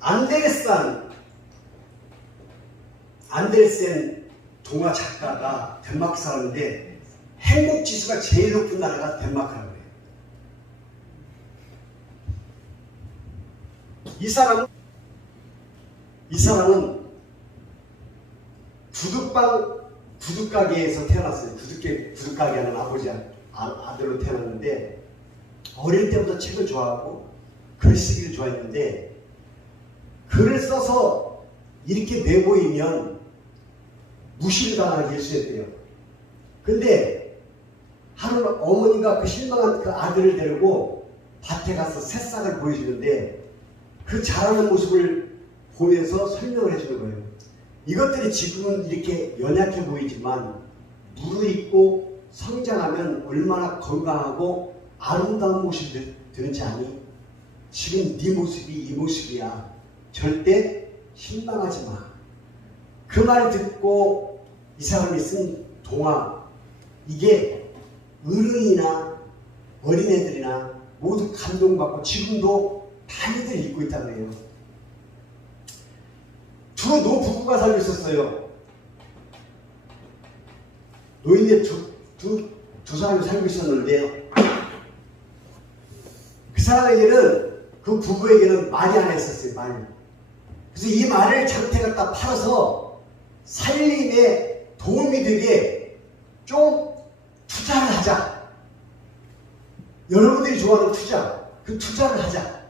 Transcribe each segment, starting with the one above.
안데르센 동화 작가가 덴마크 사람인데 행복 지수가 제일 높은 나라가 덴마크라고 해요. 이 사람은 구두가게에서 태어났어요. 구두가게 하는 아들로 태어났는데 어릴 때부터 책을 좋아하고 글쓰기를 좋아했는데 글을 써서 이렇게 내보이면 무시를 당하기 일쑤였대요. 근데 하루 어머니가 그 실망한 그 아들을 데리고 밭에 가서 새싹을 보여주는데 그 자라는 모습을 보면서 설명을 해주는 거예요. 이것들이 지금은 이렇게 연약해 보이지만 무르익고 성장하면 얼마나 건강하고 아름다운 모습이 되는지 아니? 지금 네 모습이 이 모습이야. 절대 실망하지 마. 그 말 듣고 이 사람이 쓴 동화, 이게 어른이나 어린애들이나 모두 감동받고 지금도 많이들 읽고 있다고 해요. 두 노부부가 살고 있었어요. 노인네 두 사람이 살고 있었는데요. 그 사람에게는, 그 부부에게는 말이 하나 있었어요. 말. 그래서 이 말을 장태 갖다 팔아서 살림에 도움이 되게 좀 투자를 하자. 여러분들이 좋아하는 투자, 그 투자를 하자.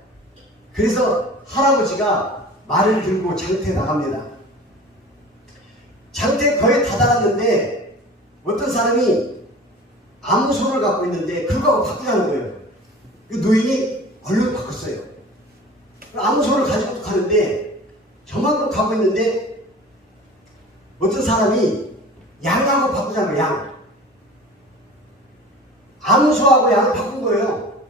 그래서 할아버지가 말을 들고 장터에 나갑니다. 장터에 거의 다 달았는데 어떤 사람이 암소를 갖고 있는데 그거하고 바꾸자는 거예요. 그 노인이 얼른 바꿨어요. 암소를 가지고 가는데 저만큼 가고 있는데 어떤 사람이 양하고 바꾸자는 거예요. 양. 암소하고 양을 바꾼 거예요.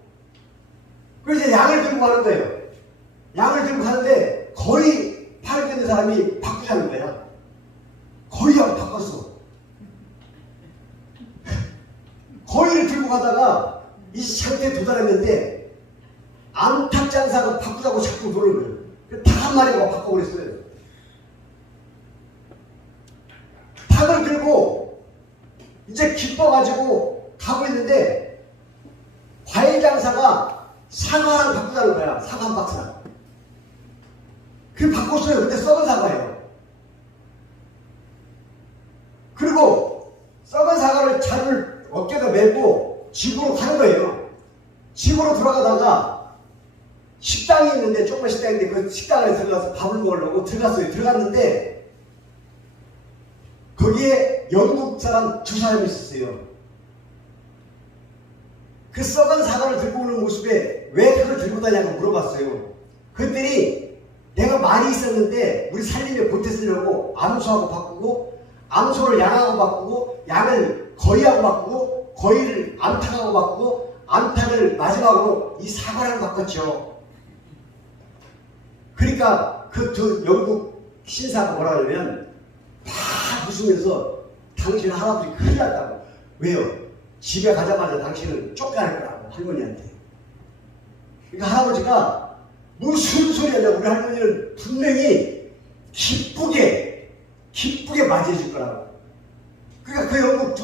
그래서 양을 들고 가는 거예요. 양을 들고 가는데 거의 팔고 있는 사람이 바꾸자는 거예요. 거의 하고 바꿨어. 거의를 들고 가다가 이 상태에 도달했는데 암탉 장사가 바꾸자고 자꾸 부르는 거예요. 닭 한 마리가 바꿔버렸어요. 닭을 들고 이제 기뻐가지고 가고 있는데 과일 장사가 사과를 바꾸자는 거야. 사과 한 박스랑. 그 바꿨어요. 근데 썩은 사과예요. 그리고 썩은 사과를 자루를 어깨에다 메고 집으로 가는 거예요. 집으로 들어가다가 식당이 있는데, 조그만 식당인데 그 식당 안에 들어가서 밥을 먹으려고 들어갔어요. 들어갔는데 거기에 영국 사람 두 사람이 있었어요. 그 썩은 사과를 들고 오는 모습에 왜 그걸 들고 다냐고 물어봤어요. 그랬더니 내가 말이 있었는데 우리 살림에 보태 쓰려고 암소하고 바꾸고, 암소를 양하고 바꾸고, 양을 거위하고 바꾸고, 거위를 암탉하고 바꾸고, 암탉을 마지막으로 이 사과랑 바꿨죠. 그러니까 그 두 영국 신사가 뭐라 그러면 막 웃으면서 당신 할아버지 큰일 났다고. 왜요? 집에 가자마자 당신을 쫓겨날 거라고, 할머니한테. 그러니까 할아버지가 무슨 소리 하냐고. 우리 할머니는 분명히 기쁘게 맞이해 줄 거라고. 그러니까 그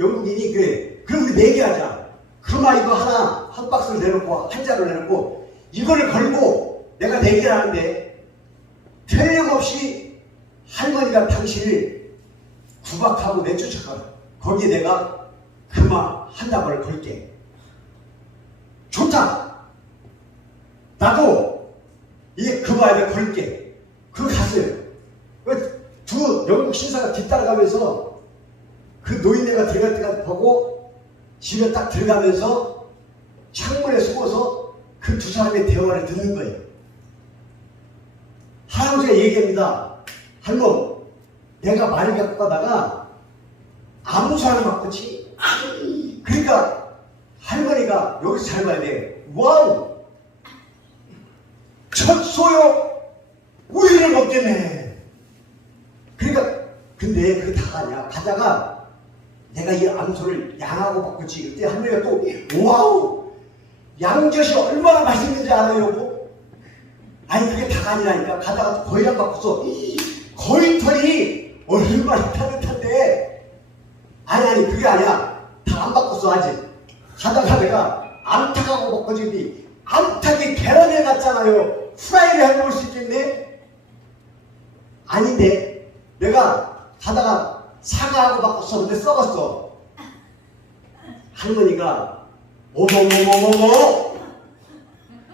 영국인이 그래. 그럼 우리 내기하자. 그러면 이거 한 박스를 내놓고, 한 자를 내놓고, 이거를 걸고 내가 내기를 하는데 틀림없이 할머니가 당신을 구박하고 내쫓아가. 거기에 내가 그만 한 다발을 걸게. 좋다. 나도 이 그만에 걸게. 그거 갔어요. 두 영국 신사가 뒤따라가면서 그 노인네가 들어갈 때까지 보고 집에 딱 들어가면서 창문에 숨어서 그 두 사람의 대화를 듣는 거예요. 할아버지가 얘기합니다. 할멈, 내가 말을 갖고 가다가 암소 하나 바꿨지. 그러니까 할머니가 여기서 잘 봐야 돼. 와우! 첫 소요 우유를 먹겠네. 그러니까 근데 그게 다 아니야. 가다가 내가 이 암소를 양하고 바꿨지. 그때 할머니가 또 와우! 양젓이 얼마나 맛있는지 알아요, 여보? 아니 그게 다 다가 아니라니까. 가다가 거의 안 바꿨어. 거의 털이 얼마나 따뜻한데. 아니 그게 아니야. 다 안 바꿨어 아직. 가다가 내가 암탉하고 바꿔주니 암탉이 계란에 갔잖아요. 후라이를 해먹을 수 있겠네? 아닌데 내가 가다가 사과하고 바꿨어. 근데 썩었어. 할머니가 어머머머머머,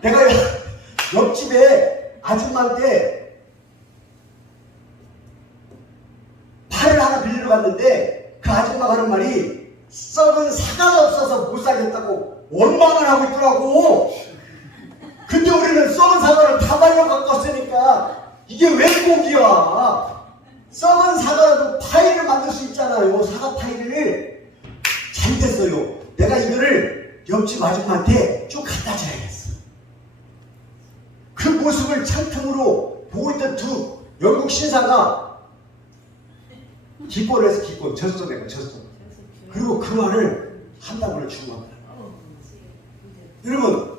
내가 옆집에 아줌마한테 파를 하나 빌리러 갔는데 그 아줌마가 하는 말이 썩은 사과가 없어서 못 사겠다고 원망을 하고 있더라고. 근데 우리는 썩은 사과를 다 말려 갖고 왔으니까 이게 왜 고기야? 썩은 사과라도 파이를 만들 수 있잖아요. 사과 파이를. 잘 됐어요. 내가 이거를 옆집 아줌마한테 쭉 갖다 줘야겠어. 그 모습을 창틈으로 보고 있던 두 영국 신사가 기권을 해서 기권, 졌어. 내가 졌어. 그리고 그 말을 한 다발을 주고 합니다. 여러분,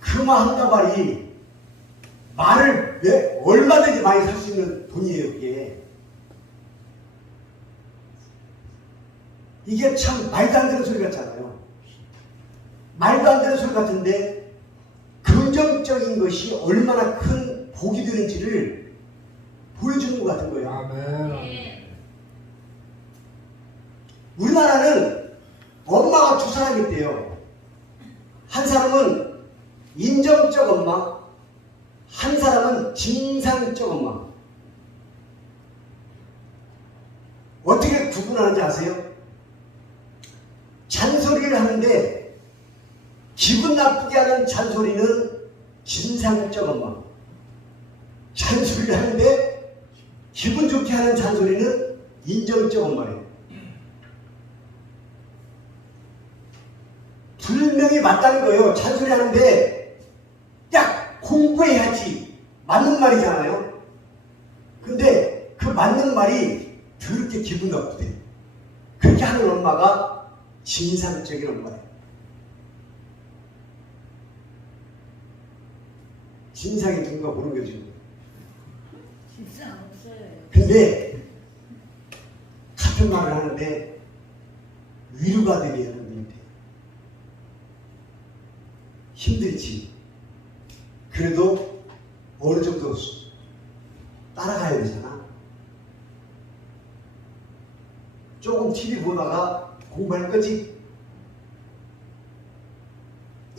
그 말 한 다발이 말을 왜 얼마든지 많이 살 수 있는 돈이에요. 이게 참 말도 안 되는 소리 같잖아요. 말도 안 되는 소리 같은데 긍정적인 것이 얼마나 큰 복이 되는지를 보여주는 것 같은 거예요. 아멘. 우리나라는 엄마가 두 사람이 있대요. 한 사람은 인정적 엄마, 한 사람은 진상적 엄마. 어떻게 구분하는지 아세요? 잔소리를 하는데 기분 나쁘게 하는 잔소리는 진상적 엄마, 잔소리를 하는데 기분 좋게 하는 잔소리는 인정적 엄마예요. 분명히 맞다는 거예요. 잔소리 하는데 야 공부해야지, 맞는 말이잖아요. 근데 그 맞는 말이 더럽게 기분 나쁘대. 그렇게 하는 엄마가 진상적인 엄마예요. 진상이 누군가 모르는 거지. 진상 없어요. 근데 같은 말을 하는데 위로가 되게 하는 분인데 힘들지. 그래도 어느 정도 따라가야 되잖아. 조금 TV 보다가 공부할 거지?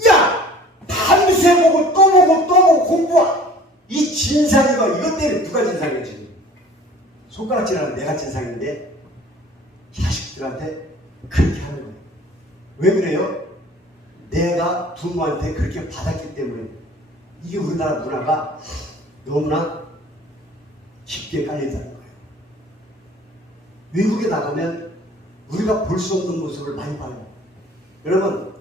야! 밤새 보고 또 보고 또 보고 공부! 이 진상이가 이것 때문에 누가 진상이야 지금? 손가락질하는 내가 진상인데 자식들한테 그렇게 하는 거예요. 왜 그래요? 내가 부모한테 그렇게 받았기 때문에. 이게 우리나라 문화가 너무나 깊게 깔려있다는 거예요. 외국에 나가면 우리가 볼 수 없는 모습을 많이 봐요. 여러분,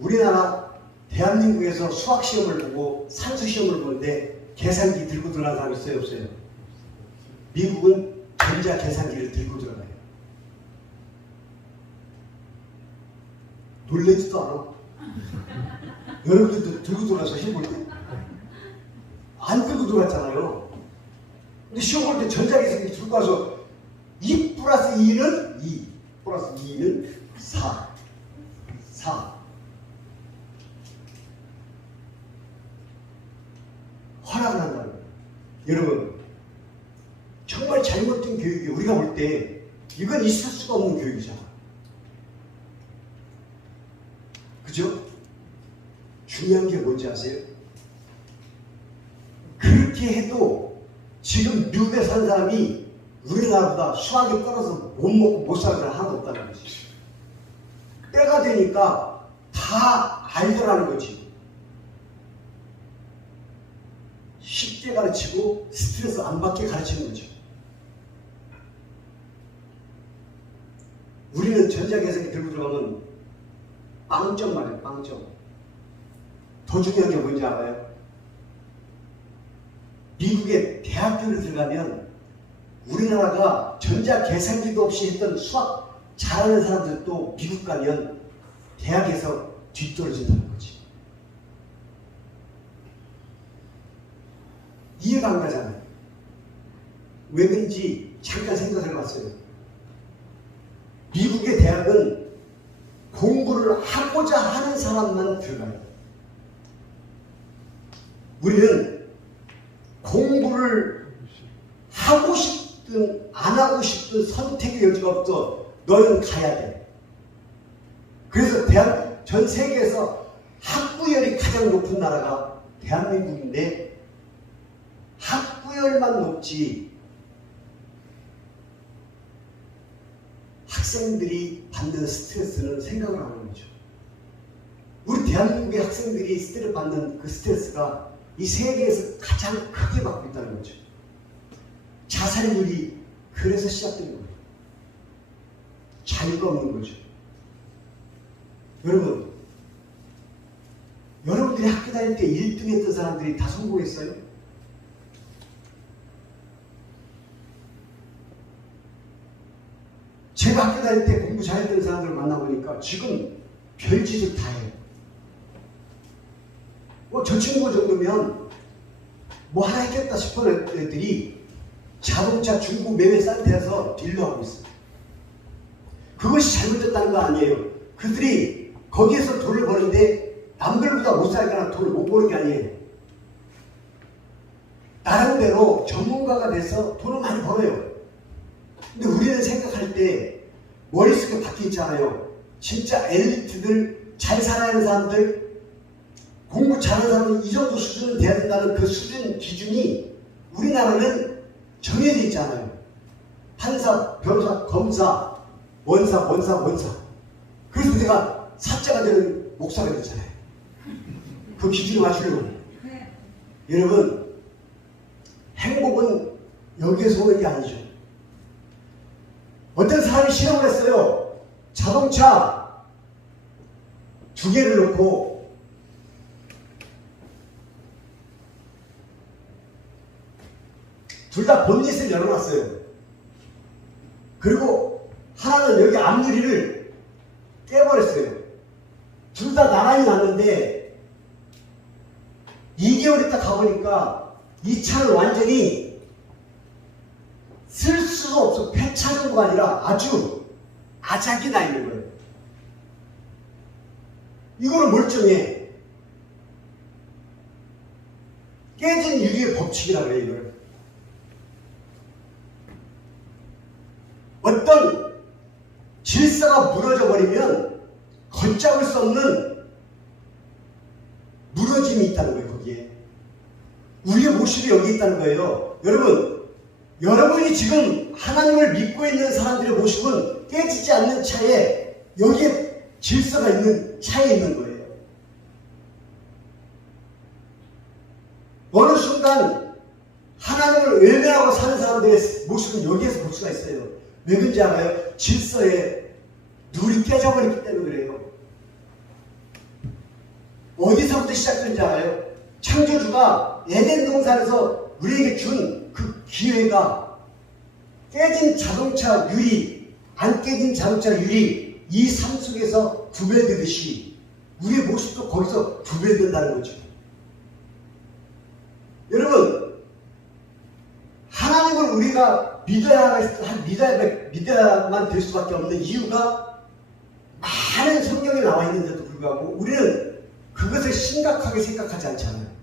우리나라 대한민국에서 수학시험을 보고 산수시험을 보는데 계산기 들고 들어가는 사람 있어요? 없어요? 미국은 전자계산기를 들고 들어가요. 놀라지도 않아. 여러분들도 들고 들어가서 시험 볼 때? 안 들고 들어갔잖아요. 근데 시험 볼 때 전자계산기 들고 가서 2 플러스 2는 2 플러스 2는 4 허락을 한다는 거예요. 여러분, 정말 잘못된 교육이 우리가 볼 때 이건 있을 수가 없는 교육이잖아. 그죠? 중요한 게 뭔지 아세요? 그렇게 해도 지금 미국에 사는 사람이 우리나라보다 수학이 떨어져서 못 먹고 못 사는 사람 하나도 없다는 거지. 때가 되니까 다 알더라는 거지. 쉽게 가르치고 스트레스 안 받게 가르치는 거지. 우리는 전자계산기 들고 들어가면 빵점 말이에요. 빵점. 더 중요한 게 뭔지 알아요? 미국의 대학교를 들어가면 우리나라가 전자계산기도 없이 했던 수학 잘하는 사람들도 미국 가면 대학에서 뒤떨어진다는 거지. 이해가 안 가잖아요. 왜든지 잠깐 생각해 봤어요. 미국의 대학은 공부를 하고자 하는 사람만 들어가요. 우리는 공부를 하고 싶든 안 하고 싶든 선택의 여지가 없어. 너는 가야 돼. 그래서 전 세계에서 학구열이 가장 높은 나라가 대한민국인데 학구열만 높지 학생들이 받는 스트레스는 생각을 안 하는 거죠. 우리 대한민국의 학생들이 스트레스 받는 그 스트레스가 이 세계에서 가장 크게 받고 있다는 거죠. 자살률이 그래서 시작된 거예요. 자유가 없는 거죠. 여러분들이 학교 다닐 때 1등 했던 사람들이 다 성공했어요? 제가 학교 다닐 때 공부 잘했던 사람들을 만나보니까 지금 별짓을 다 해요. 저 친구 정도면 뭐 하나 했겠다 싶은 애들이 자동차 중고 매매 사이트에서 딜러하고 있어요. 그것이 잘못됐다는 거 아니에요. 그들이 거기에서 돈을 버는데 남들보다 못 살거나 돈을 못 버는 게 아니에요. 나름대로 전문가가 돼서 돈을 많이 벌어요. 근데 우리는 생각할 때 머릿속에 박혀 있잖아요. 진짜 엘리트들, 잘 살아야 하는 사람들, 공부 잘하는 사람은 이 정도 수준은 돼야 된다는 그 수준 기준이 우리나라는 정해져 있잖아요. 판사, 변호사, 검사, 원사. 그래서 내가 사자가 되는 목사가 됐잖아요. 그 기준을 맞추려고. 여러분, 행복은 여기에서 오는 게 아니죠. 어떤 사람이 실험을 했어요. 자동차 2개를 놓고 둘 다 본닛을 열어놨어요. 그리고 하나는 여기 앞유리를 깨버렸어요. 둘 다 나란히 놨는데 2개월 있다 가보니까 이 차는 완전히 쓸 수가 없어. 폐차 정도가 아니라 아주 아작이 나 있는 거예요. 이거는 멀쩡해. 깨진 유리의 법칙이라고 해요, 이걸. 어떤 질서가 무너져 버리면 걷잡을 수 없는 무너짐이 있다는 거예요, 거기에. 우리의 모습이 여기 있다는 거예요. 여러분이 지금 하나님을 믿고 있는 사람들의 모습은 깨지지 않는 차에 여기에 질서가 있는 차에 있는 거예요. 어느 순간 하나님을 외면하고 사는 사람들의 모습은 여기에서 볼 수가 있어요. 왜 그런지 알아요? 질서에 룰이 깨져버렸기 때문에 그래요. 어디서부터 시작된지 알아요? 창조주가 에덴 동산에서 우리에게 준 그 기회가 깨진 자동차 유리, 안 깨진 자동차 유리, 이 삶 속에서 구별되듯이 우리의 모습도 거기서 구별된다는 거죠. 여러분, 하나님을 우리가 믿어야만 될 수밖에 없는 이유가 많은 성경에 나와 있는데도 불구하고 우리는 그것을 심각하게 생각하지 않잖아요.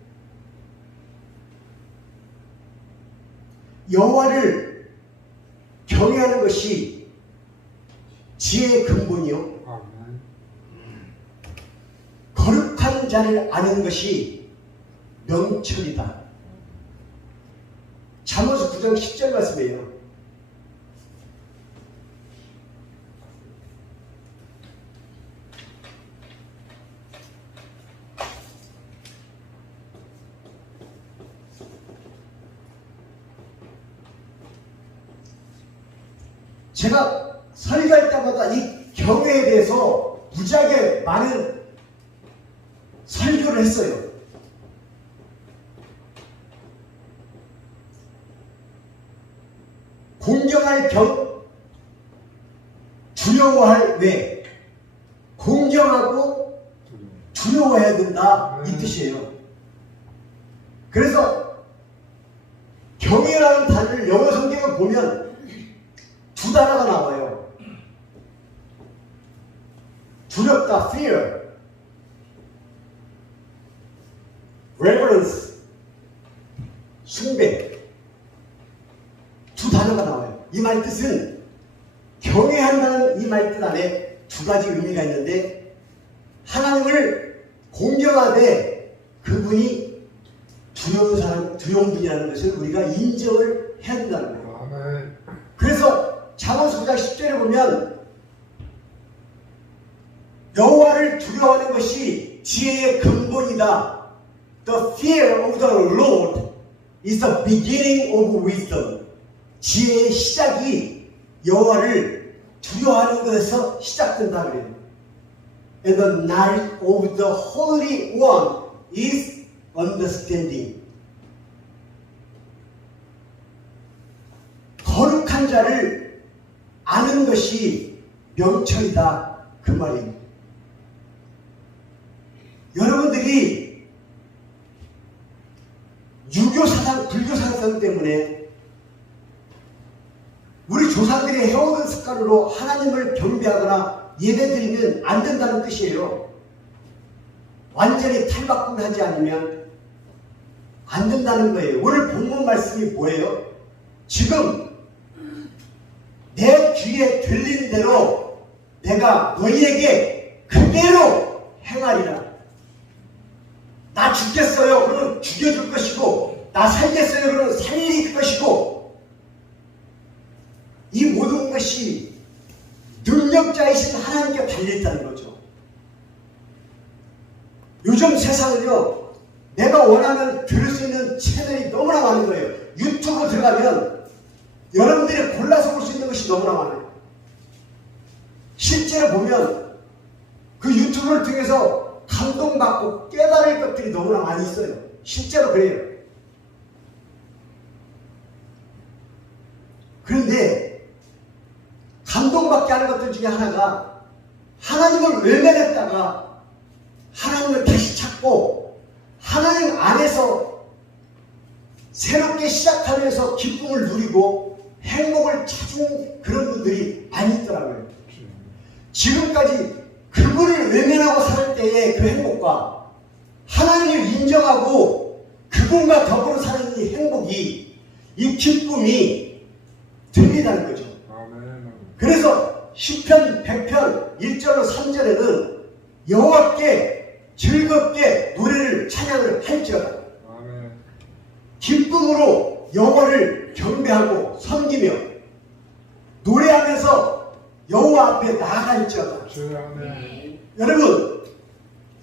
여호와를 경외하는 것이 지혜의 근본이요. 거룩한 자를 아는 것이 명철이다. 잠언서 9장 10절 말씀이에요. 제가 설교할 때마다 이 경외에 대해서 무지하게 많은 설교를 했어요. 공경할 두려워할 왜? 공경하고 두려워해야 된다, 이 뜻이에요. 그래서 경외라는 단어를 영어 성경에 보면 두 단어가 나와요. 두렵다, fear. reverence, 숭배. 두 단어가 나와요. 이 말 뜻은 경외한다는 이 말 뜻 안에 두 가지 의미가 있는데, 하나님을 공경하되 그분이 두려운 사람, 두려운 분이라는 것을 우리가 인정을 해야 된다는 거예요. 아멘. 그래서 잠언서 9장 10절에 보면 여호와를 두려워하는 것이 지혜의 근본이다. The fear of the Lord is the beginning of wisdom. 지혜의 시작이 여호와를 두려워하는 것에서 시작된다 그래요. And the knowledge of the Holy One is understanding. 거룩한 자를 아는 것이 명철이다 그 말입니다. 여러분들이 유교 사상, 불교 사상 때문에 우리 조상들이 해오던 습관으로 하나님을 경배하거나 예배드리면 안 된다는 뜻이에요. 완전히 탈바꿈하지 않으면 안 된다는 거예요. 오늘 본문 말씀이 뭐예요? 지금 내 귀에 들린 대로 내가 너희에게 그대로 행하리라. 나 죽겠어요. 그러면 죽여줄 것이고, 나 살겠어요. 그러면 살릴 것이고, 이 모든 것이 능력자이신 하나님께 달려있다는 거죠. 요즘 세상은요, 내가 원하면 들을 수 있는 채널이 너무나 많은 거예요. 유튜브 들어가면 여러분들이 골라서 볼 수 있는 것이 너무나 많아요. 실제로 보면 그 유튜브를 통해서 감동받고 깨달을 것들이 너무나 많이 있어요. 실제로 그래요. 그런데 감동받게 하는 것들 중에 하나가 하나님을 외면했다가 하나님을 다시 찾고 하나님 안에서 새롭게 시작하면서 기쁨을 누리고 행복을 찾은 그런 분들이 많이 있더라고요. 지금까지 그분을 외면하고 살 때의 그 행복과 하나님을 인정하고 그분과 더불어 사는 이 행복이, 이 기쁨이 들리다는 거죠. 그래서 시편 100편 1절로 3절에는 여호와께 즐겁게 노래를 찬양을 할지어다. 기쁨으로 여호와를 경배하고 섬기며 노래하면서 여호와 앞에 나아갈지어다. 여러분,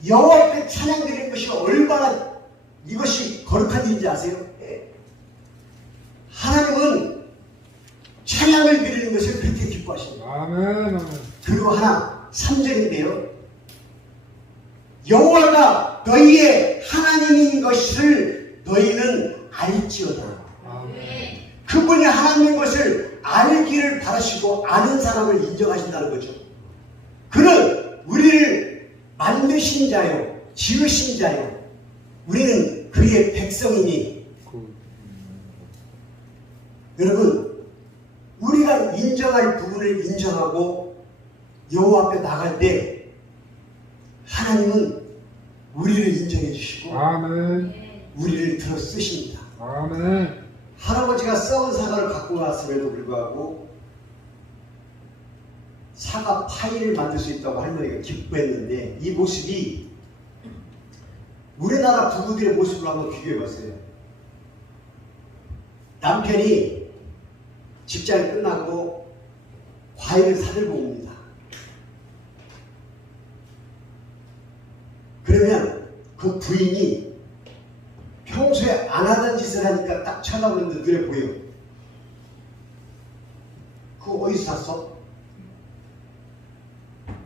여호와 앞에 찬양 드리는 것이 얼마나 이것이 거룩한 일인지 아세요? 하나님은 찬양을 드리는 것을 그렇게 기뻐하십니다. 아멘. 그리고 하나 3절인데요. 여호와가 너희의 하나님인 것을 너희는 알지어다. 아멘. 그분이 하나님인 것을 알기를 바라시고 아는 사람을 인정하신다는 거죠. 그는 우리를 만드신 자요, 지으신 자요. 우리는 그의 백성이니. 여러분, 우리가 인정할 부분을 인정하고 여호와 앞에 나갈 때 하나님은 우리를 인정해 주시고 아멘. 우리를 들어 쓰십니다. 아멘. 할아버지가 썩은 사과를 갖고 왔음에도 불구하고 사과 파이를 만들 수 있다고 할머니가 기뻐했는데, 이 모습이 우리나라 부부들의 모습을 한번 비교해 봤어요. 남편이 직장이 끝나고 과일을 사들고 옵니다. 그러면 그 부인이 평소에 안 하던 짓을 하니까 딱 쳐다보는데 눈에 보여. 그거 어디서 샀어?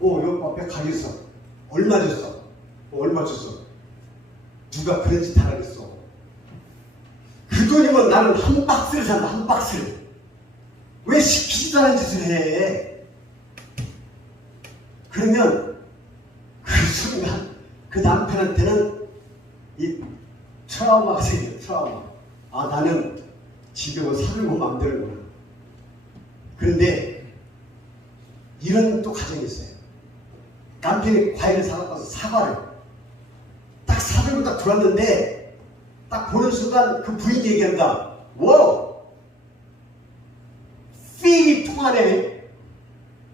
여기 앞에 가게 있어. 얼마 줬어? 얼마 줬어? 누가 그런 짓 하라겠어? 그 돈이면 나는 한 박스를 산다, 한 박스를. 왜 시키지도 않은 짓을 해? 그러면 그 순간 그 남편한테는 이 트라우마가 생겨요. 트라우마. 나는 집에 뭐 사들고 만드는구나. 그런데 이런 또 가정이 있어요. 남편이 과일을 사갖고 사과를 딱 사들고 딱 들어왔는데 딱 보는 순간 그 부인이 얘기한다. 와우! 필이 통하네.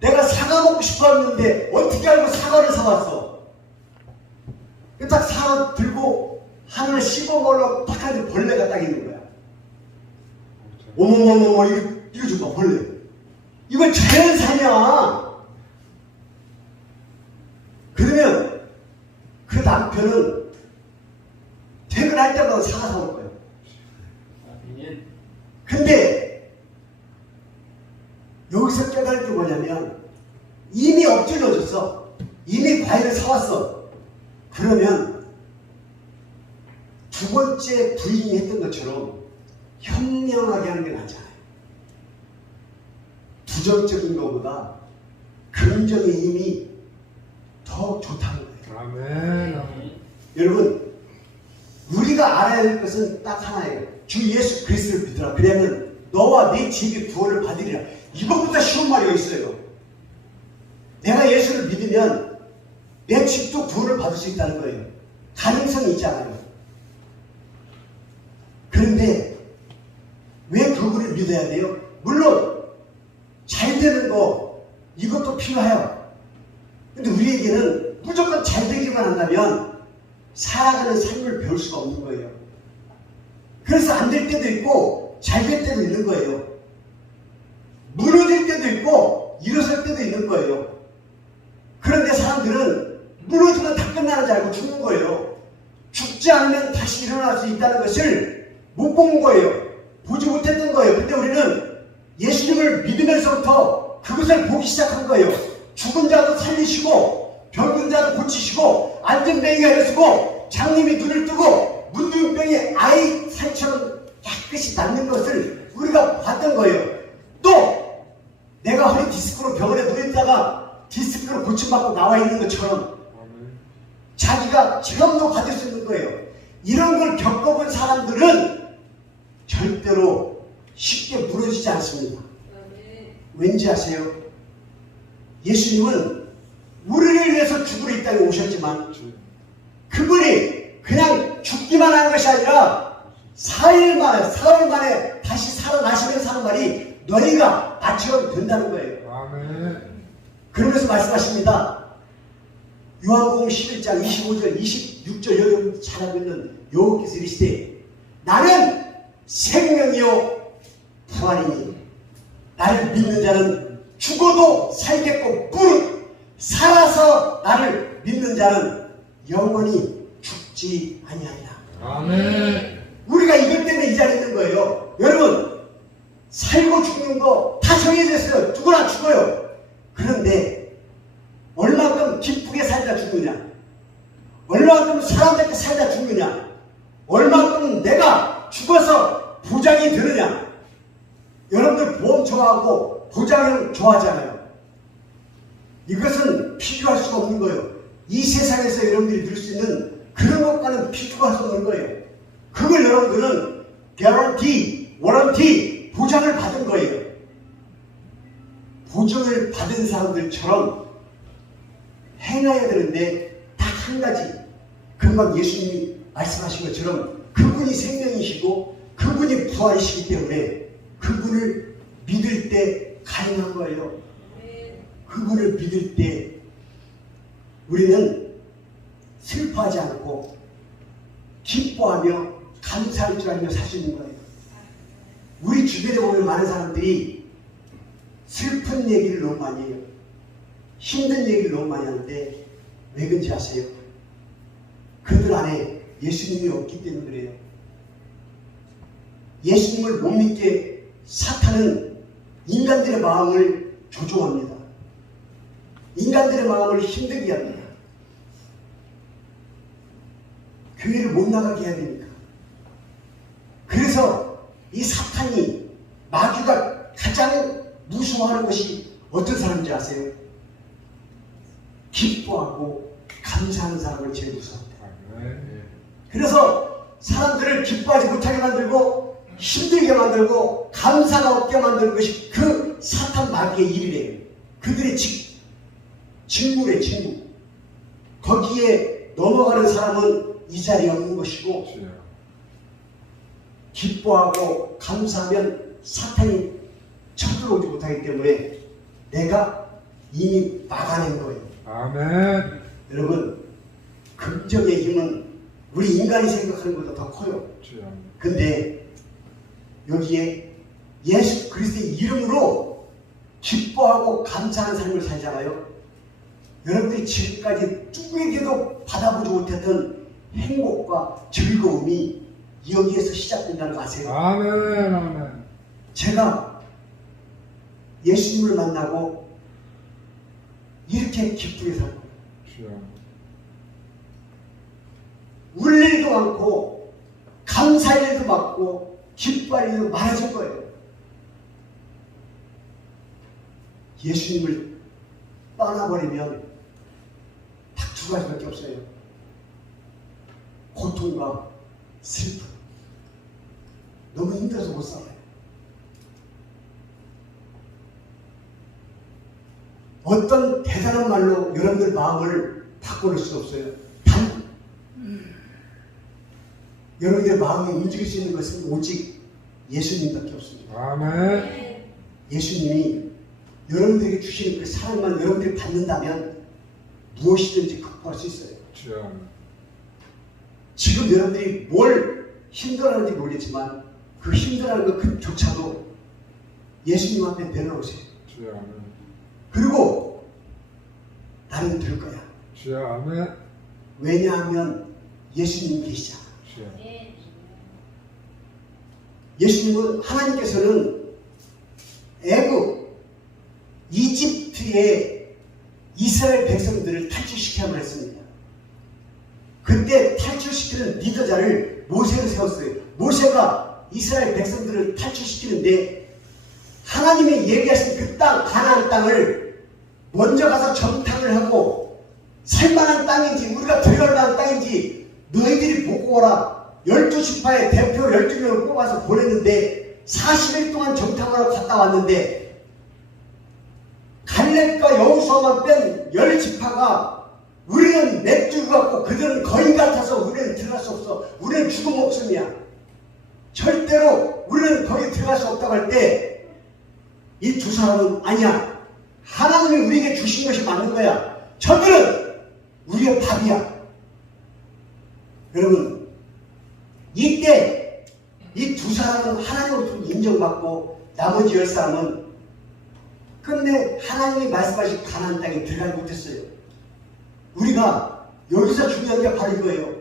내가 사과 먹고 싶었는데 어떻게 알고 사과를 사왔어? 딱 사과 들고 하늘을 씹어 먹으려고 딱 하는데 벌레가 딱 있는 거야. 어머머머머, 이거 좀 봐, 벌레. 이건 자연사냐? 그러면 그 남편은 퇴근할 때마다 사과 사올 거예요. 근데 여기서 깨달을 게 뭐냐면 이미 엎질러졌어. 이미 과일을 사왔어. 그러면 두 번째 부인이 했던 것처럼 현명하게 하는 게 낫잖아요. 부정적인 것보다 긍정의 힘이 더 좋다는 거예요. 아멘. 여러분, 우리가 알아야 할 것은 딱 하나예요. 주 예수 그리스도를 믿으라. 그러면 너와 네 집이 구원을 받으리라. 이것보다 쉬운 말이 있어요. 내가 예수를 믿으면 내 집도 구원을 받을 수 있다는 거예요. 가능성이 있잖아요. 그런데 왜 그분을 믿어야 돼요? 물론 잘 되는 거 이것도 필요해요. 근데 우리에게는 무조건 잘 되기만 한다면 살아가는 삶을 배울 수가 없는 거예요. 그래서 안 될 때도 있고 잘 될 때도 있는 거예요. 무너질 때도 있고 일어설 때도 있는 거예요. 그런데 사람들은 무너지면 다 끝나는 줄 알고 죽는 거예요. 죽지 않으면 다시 일어날 수 있다는 것을 못 본 거예요. 보지 못했던 거예요. 근데 우리는 예수님을 믿으면서부터 그것을 보기 시작한 거예요. 죽은 자도 살리시고 병든 자도 고치시고 안전뱅이가 일어서고 장님이 눈을 뜨고 문둥병이 아이 살처럼 깨끗이 낫는 것을 우리가 봤던 거예요. 또 내가 허리 디스크로 병원에 누워있다가 디스크로 고침받고 나와 있는 것처럼 자기가 체험도 받을 수 있는 거예요. 이런 걸 겪어본 사람들은 절대로 쉽게 무너지지 않습니다. 왠지 아세요? 예수님은 우리를 위해서 죽으러 이 땅에 오셨지만 그분이 그냥 죽기만 한 것이 아니라 사흘 만에 다시 살아나시면서 하는 말이 너희가 나처럼 된다는 거예요. 아멘. 그러면서 말씀하십니다. 요한복음 11장 25절 26절 여러분 잘 알고 있는 여호와께서 이르시되 나는 생명이요 부활이니 나를 믿는 자는 죽어도 살겠고 무릇 살아서 나를 믿는 자는 영원히 죽지 아니하리라. 아멘. 우리가 이것 때문에 이 자리에 있는 거예요. 여러분, 살고 죽는 거 다 정해져 있어요. 누구나 죽어요. 그런데 얼마큼 기쁘게 살다 죽느냐, 얼마큼 사람답게 살다 죽느냐, 얼마큼 내가 죽어서 부장이 되느냐. 여러분들 보험 좋아하고 보장형 좋아하잖아요. 이것은 비교할 수가 없는 거예요. 이 세상에서 여러분들이 누릴 수 있는 그런 것과는 비교할 수 없는 거예요. 그걸 여러분들은 guarantee, warranty, 보장을 받은 거예요. 보장을 받은 사람들처럼 행해야 되는데 딱 한 가지, 금방 예수님이 말씀하신 것처럼 그분이 생명이시고 그분이 부활이시기 때문에 그분을 믿을 때 가능한 거예요. 그분을 믿을 때 우리는 슬퍼하지 않고 기뻐하며 감사할 줄 알며 살 수 있는 거예요. 우리 주변에 보면 많은 사람들이 슬픈 얘기를 너무 많이 해요. 힘든 얘기를 너무 많이 하는데 왜 그런지 아세요? 그들 안에 예수님이 없기 때문에 그래요. 예수님을 못 믿게 사탄은 인간들의 마음을 조종합니다. 인간들의 마음을 힘들게 합니다. 교회를 못 나가게 해야 되니까. 그래서 이 사탄이, 마귀가 가장 무서워하는 것이 어떤 사람인지 아세요? 기뻐하고 감사하는 사람을 제일 무서워합니다. 그래서 사람들을 기뻐하지 못하게 만들고 힘들게 만들고 감사가 없게 만드는 것이 그 사탄 마귀의 일이래요. 그들의 직무래, 직무. 거기에 넘어가는 사람은 이 자리에 없는 것이고, 주여. 기뻐하고 감사하면 사탄이 쳐들어오지 못하기 때문에 내가 이미 막아낸 거예요. 아멘. 여러분, 긍정의 힘은 우리 인간이 생각하는 것보다 더 커요. 주여. 근데 여기에 예수 그리스도의 이름으로 기뻐하고 감사하는 삶을 살잖아요. 여러분들이 지금까지 누구에게도 받아보지 못했던 행복과 즐거움이 여기에서 시작된다는 거 아세요? 아멘. 아멘. 제가 예수님을 만나고 이렇게 기쁘게 살고 주여. 울 일도 많고 감사할 일도 많고 기뻐할 일도 많아질 거예요. 예수님을 떠나버리면 딱 두 가지밖에 없어요. 고통과 슬픔. 너무 힘들어서 못 살아요. 어떤 대단한 말로 여러분들 마음을 바꿔놓을 수 없어요. 단 여러분들의 마음이 움직일 수 있는 것은 오직 예수님밖에 없습니다. 아멘. 예수님이 여러분들에게 주시는 그 사랑만 여러분들이 받는다면 무엇이든지 극복할 수 있어요. 주여. 지금 여러분들이 뭘 힘들어하는지 모르겠지만 그 힘들어하는 것조차도 예수님 앞에 내려놓으세요. 주여. 아멘. 그리고 나는 될 거야. 주여. 아멘. 왜냐하면 예수님 계시잖아. 주여. 예수님은 하나님께서는 애굽, 이집트의 이스라엘 백성들을 탈출시켜야만 했습니다. 그때 탈출시키는 리더자를 모세를 세웠어요. 모세가 이스라엘 백성들을 탈출시키는데 하나님이 얘기하신 그 땅, 가나안 땅을 먼저 가서 정탐을 하고 살만한 땅인지 우리가 들어갈 만한 땅인지 너희들이 보고 오라. 12지파의 대표 12명을 뽑아서 보냈는데 40일 동안 정탐하러 갔다 왔는데 갈렙과 여호수아만 뺀 10지파가 우리는 맷줄 같고 그들은 거인 같아서 우리는 들어갈 수 없어. 우리는 죽음 목숨이야. 절대로 우리는 거기 들어갈 수 없다고 할 때 이 두 사람은 아니야. 하나님이 우리에게 주신 것이 맞는 거야. 저들은 우리의 밥이야. 여러분, 이때 이 두 사람은 하나님으로부터 인정받고 나머지 10사람은 끝내 하나님이 말씀하신 가나안 땅에 들어가지 못했어요. 우리가 여기서 중요한 게 바로 이거예요.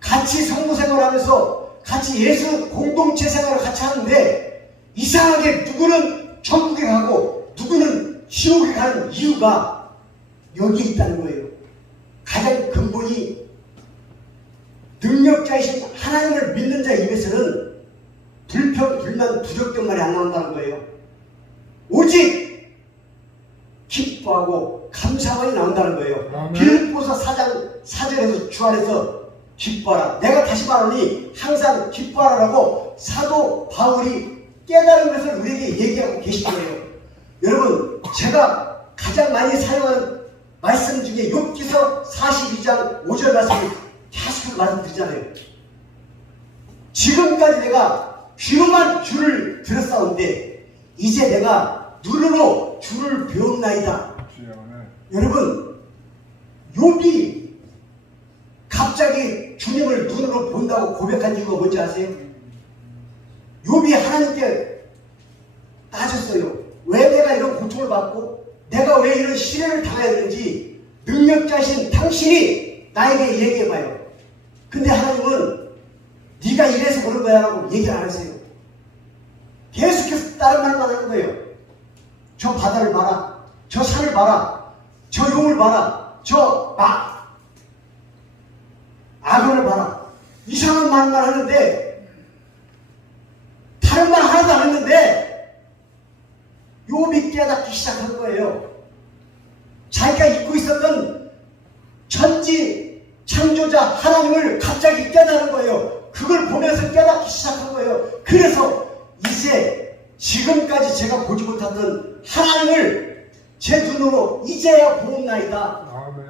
같이 성도 생활하면서 같이 예수 공동체 생활을 같이 하는데 이상하게 누구는 천국에 가고 누구는 지옥에 가는 이유가 여기에 있다는 거예요. 가장 근본이 능력자이신 하나님을 믿는 자 입에서는 불평, 불만, 부적격 말이 안 나온다는 거예요. 오직 기뻐하고 감사만이 나온다는 거예요. 빌립보서 4장 4절에서 주 안에서 기뻐하라. 내가 다시 말하니 항상 기뻐하라고 사도 바울이 깨달은 것을 우리에게 얘기하고 계신 거예요. 여러분, 제가 가장 많이 사용하는 말씀 중에 욥기서 42장 5절 말씀을 계속 말씀드리잖아요. 지금까지 내가 귀로만 주를 들었사온데 이제 내가 눈으로 주를 배웠나이다. 여러분, 욥이 갑자기 주님을 눈으로 본다고 고백한 이유가 뭔지 아세요? 욥이 하나님께 따졌어요. 왜 내가 이런 고통을 받고 내가 왜 이런 시련을 당해야 되는지 능력자신 당신이 나에게 얘기해봐요. 근데 하나님은 네가 이래서 그런 거야 라고 얘기를 안 하세요. 계속해서 다른 말만 하는 거예요. 저 바다를 봐라. 저 산을 봐라. 저 용을 봐라. 저 악어를 봐라. 이상한 말만 하는데 다른 말 하나도 안 했는데 욥이 깨닫기 시작한 거예요. 자기가 잊고 있었던 천지 창조자 하나님을 갑자기 깨달은 거예요. 그걸 보면서 깨닫기 시작한 거예요. 그래서 보지 못하던 하나님을 제 눈으로 이제야 보옵나이다. 아멘.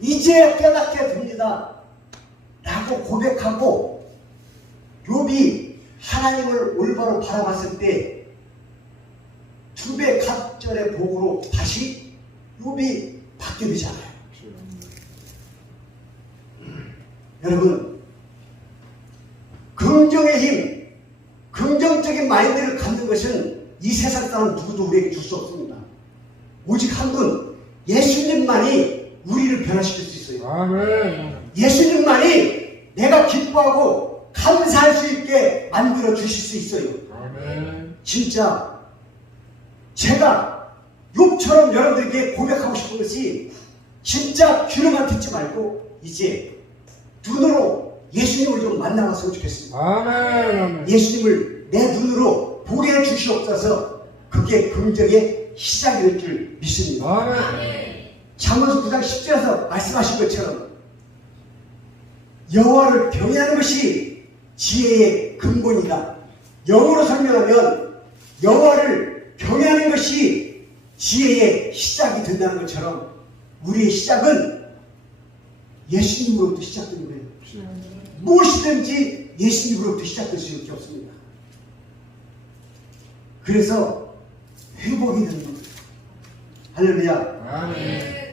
이제야 깨닫게 됩니다. 라고 고백하고 욥이 하나님을 올바로 바라봤을 때 두 배 갑절의 복으로 다시 욥이 받게 되잖아요. 여러분, 긍정의 힘, 긍정적인 마인드를 갖는 것은 이 세상 사람 누구도 우리에게 줄 수 없습니다. 오직 한 분, 예수님만이 우리를 변화시킬 수 있어요. 아멘. 예수님만이 내가 기뻐하고 감사할 수 있게 만들어 주실 수 있어요. 아멘. 진짜 제가 욥처럼 여러분들에게 고백하고 싶은 것이 진짜 귀로만 듣지 말고 이제 눈으로 예수님을 좀 만나봤으면 좋겠습니다. 아멘. 아멘. 예수님을 내 눈으로 보게 해주시옵소서. 그게 긍정의 시작이 될 줄 믿습니다. 아멘. 잠언서 9장 10절에서 말씀하신 것처럼 여호와를 경외하는 것이 지혜의 근본이다. 영어로 설명하면 여호와를 경외하는 것이 지혜의 시작이 된다는 것처럼 우리의 시작은 예수님으로부터 시작되는 거예요. 무엇이든지 예수님으로부터 시작될 수밖에 없습니다. 그래서 회복이 되는 겁니다. 할렐루야. 아멘.